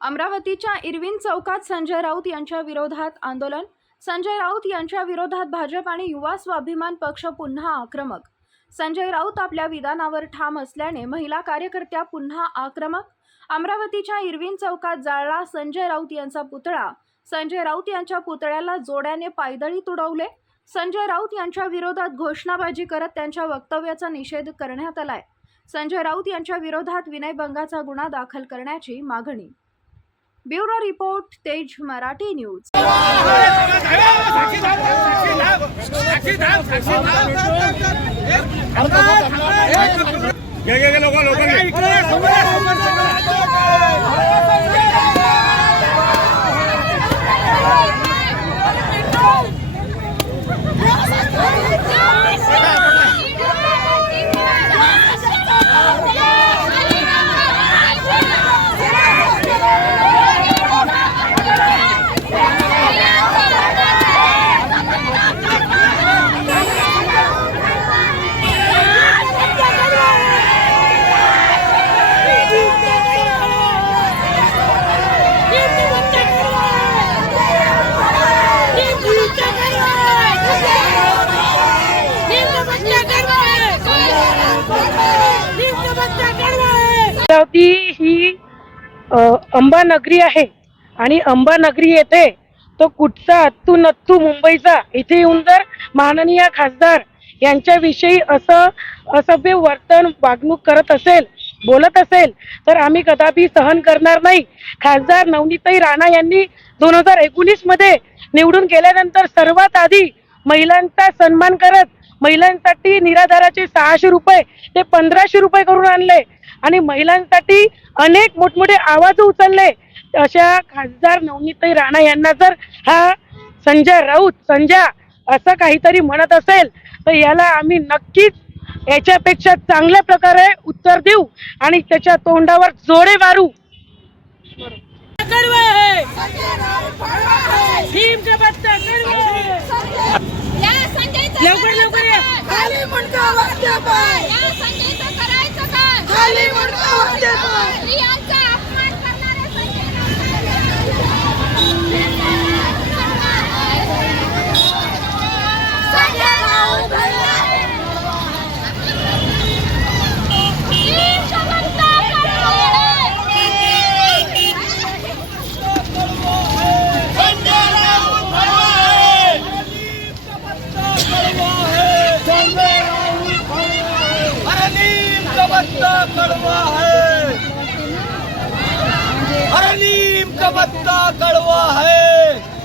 अमरावतीच्या इरविन चौकात संजय राऊत यांच्या विरोधात आंदोलन. संजय राऊत यांच्या विरोधात भाजप आणि युवा स्वाभिमान पक्ष पुन्हा आक्रमक. संजय राऊत आपल्या विधानावर ठाम असल्याने महिला कार्यकर्त्या पुन्हा आक्रमक. अमरावतीच्या इरविन चौकात जाळला संजय राऊत यांचा पुतळा. संजय राऊत यांच्या पुतळ्याला जोड्याने पायदळी तुडवले. संजय राऊत यांच्या विरोधात घोषणाबाजी करत त्यांच्या वक्तव्याचा निषेध करण्यात आलाय. संजय राऊत यांच्या विरोधात विनयभंगाचा गुन्हा दाखल करण्याची मागणी bureau report Tej Marathi news. Amravati ही अंबानगरी आहे. आणि अंबानगरी येथे तो कुठचा अत्तू नत्तू मुंबईचा इथे येऊन जर माननीय खासदार यांच्याविषयी असं असभ्य वर्तन वागणूक करत असेल बोलत असेल तर आम्ही कदापि सहन करणार नाही. खासदार नवनीताई राणा यांनी दोन हजार एकोणीसमध्ये निवडून गेल्यानंतर सर्वात आधी महिलांचा सन्मान करत महिलांसाठी निराधाराचे सहाशे रुपये ते पंधराशे रुपये करून आणले. आणि महिलांसाठी अनेक मोठमोठे आवाज उचलले अशा खासदार नवनीताई राणा यांना जर हा संजय राऊत संजय असं काहीतरी म्हणत असेल तर याला आम्ही नक्कीच याच्यापेक्षा चांगल्या प्रकारे उत्तर देऊ आणि त्याच्या तोंडावर जोडे मारू लवकर लवकर पत्ता कड़वा है। अरे नीम का पत्ता कड़वा है।